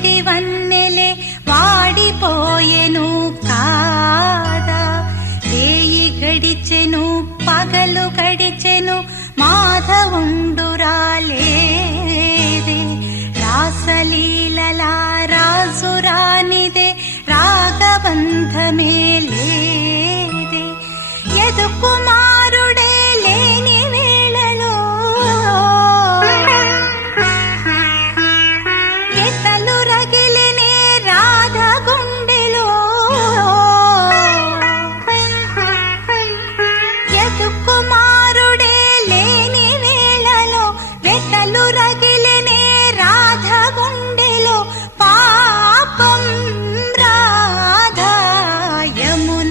మామిడి వన్నెలే వాడిపోయెను కాదా. రేయి గడిచెను పగలు గడిచెను మాధవుండు రాలేదే. రాసలీలలా రాజు రానిదే రాగబంధమే